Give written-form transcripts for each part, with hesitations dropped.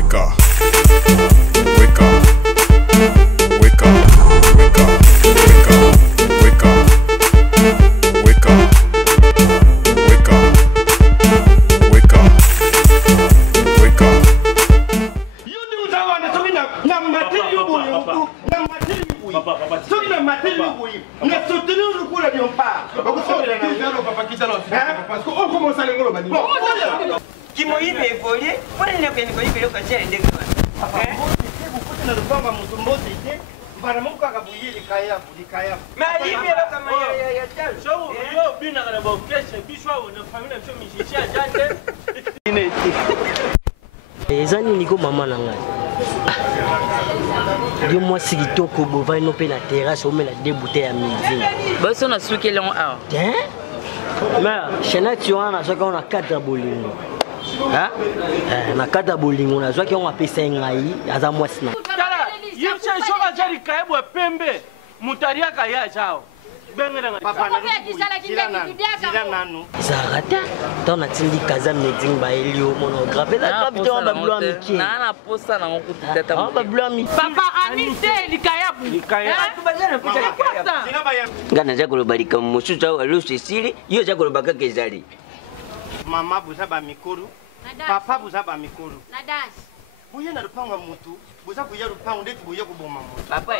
wake up, wake up, wake up, wake up, wake up, wake up, wake up, wake up, wake up, wake up. You do that one, so we na material boy, na material boy. So we na material boy. Na soutenu rukula diompa. Papa kitalo. Parce que on commence à l'engolo bani. Qui m'a eu évolué, pour les gens qui ont eu le cancer de papa, vous ne pas mon c'était para mon kaka buyi likaya. Mais il y a comme il y a tel. Yo bien dans la boîte, puis soit on a famille même chose à jante. Les années nico maman nanga. Dis-moi si tu ko bova no pe na terrasse o me la deux bouteilles à midi. Bah ça on a souqué long ah. Hein? Mais chez nous tu as ça qu'on a 4 bolingo. Hein? Na 4 bolingo na zo ki on a pesa ngai aza mwasi na. Yimche shoka jari kaebwa pembe mutaria kaya chao. Papa na Zarata, ton atindi kaza meeting ba elio monographe la capitaine ba blo amiki. Na posa na ngokutata. Ba blo amiki. Papa anise likayabu. Likaya. Tubazana kuja likaya. Ngana za kulobalika musuza alo Cecile, yo za kulobaka kezali. Mama buzaba mikuru. Papa buzaba mikuru. Nadas. Buye na rupanga mutu. Buza kuya rupanga ndeti buye kuboma mutu. Papa.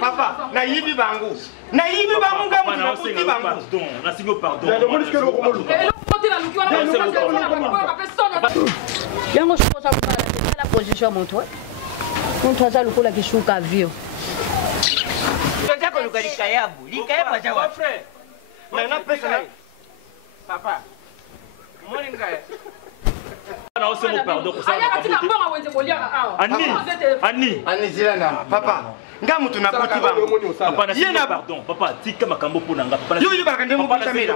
Papa, na yibi bangu. Na yibi bangu ngamu na kuti bangu. Na singo pardon. Yango chokoza la position mon toi. Mon toi ça lokola kishuka vio. Tunataka likayabu. Likayabu ajawa. Na pesa na Papa. Moringa. Ani zila na papa. Ngamu tunakuti bangu. Pardon, papa, tika makambo pona nga. Yo bakande mu kamera.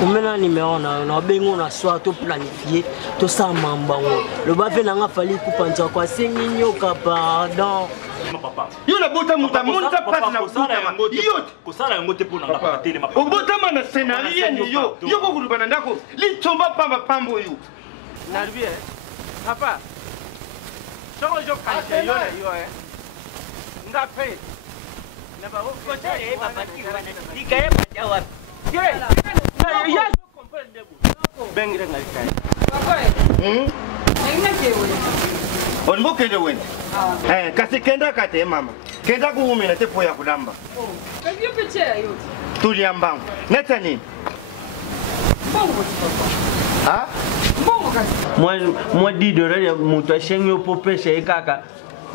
Kumena numéro na bengo na soir to planifier to sa mambango. Le bavé na nga fali kupanza kwa senginyoka pardon. Papa. Yo na bota muta monta passe na bota. Yo kosala yango te pona nga papa tele mapa. Obota mana scenario ni yo. Yo ko kulubana ndako. Li tomba pamba pambo yo. Narbi papa. Soko jo kanje yo na yo nga pe. Na ba ko tele papa ti wana. Likaye ajawa. Ya yo comprendre bu. Bengire ngalikaye. Papa. Ainda que eu. On mo kende wende. Kasi kenda kate mama. Kenda kuumina te poya kulamba. Oh. Kabio peche yo. Tuliambangu. Neta nini? Bongo papa. Ha? Bongo kasi. Moi dis de rien muto shenyo po pêcher kaka.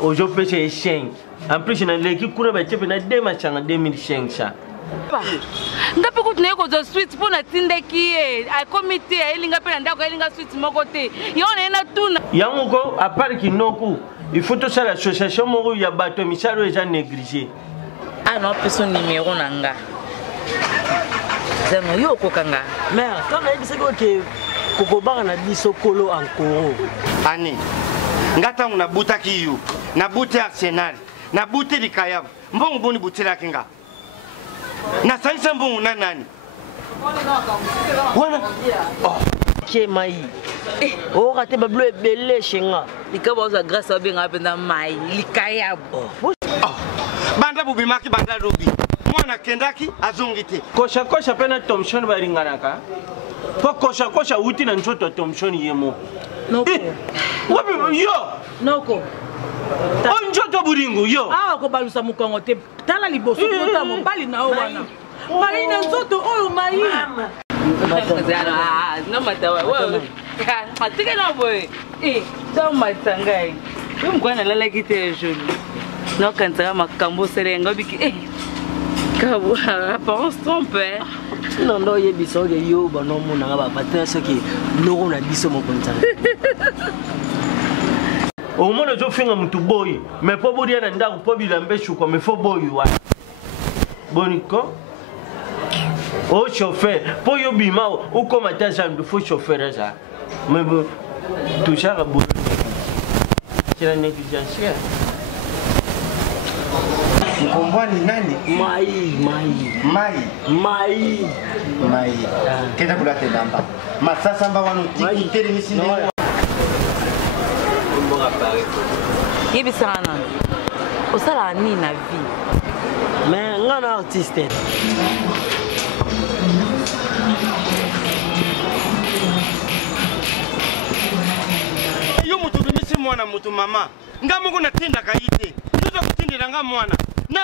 Ojo pêcher shen. En plus na l'équipe kura ba chepe na dema changa 2005 ça. Ngapi kuti neko zo sweet pona tindeki a committee elinga pena ndako elinga sweet moko te. Yona ena tuna. Yango ko à part kinoku, il faut tout ça l'association moko ya bato misaro eja négligé. Ah non, personne numéro nanga. Zeno yo kokanga. Mais quand on a dit que kokobanga na biso kolo encore. Ani. Ngata una buta kiyu. Na buti Arsenal. Na buti likayabu. Mbongo boni butira kinga. Na saisa mbongo na nani? Wana. Oh. Ke mai. Oh kate ba bleu ebele shenga. Likaba za grâce à benga penda mai likayabu. Oh. Banda bubi maki banda rubi. Mwana kendaki azongite. Kosha pena Thompson baringanaka. Po kosha uti na njoto Thompson yemo. Noko. Wapi yo? Noko. Onjoto buringo yo. Ah ko balusa mukongo te. Tala liboso kota mo bali na wana. Mai na nzoto oyo mai. No matawa. Atika na boy. Don't matangai. Umkwana lala kite joli. No kantara makambo serenga biki. Kabu apparence trompe. Non non yebiso ke yo bano mona ba patin ce qui no na biso mo konta. Au moins je fais un boy, mais pas pour dire que pas bilambe chouko, mais faut boy wa. Boniko. Oh chauffeur, pour yo bima ou comme ta jambe faut chauffeur ça. Mais bon, tout ça a bout. C'est la négligence. Mkombwa ni nani? Mai. Kenda kulate namba. Masasa mba wano tiki teri nisinde. Yebi sana. Osala ni na vie. Mais ngana artiste. Yo mutu bimisi mwana mutu mama. Ngamu kuna tinda kaite. Ndio kutindira nga mwana. Na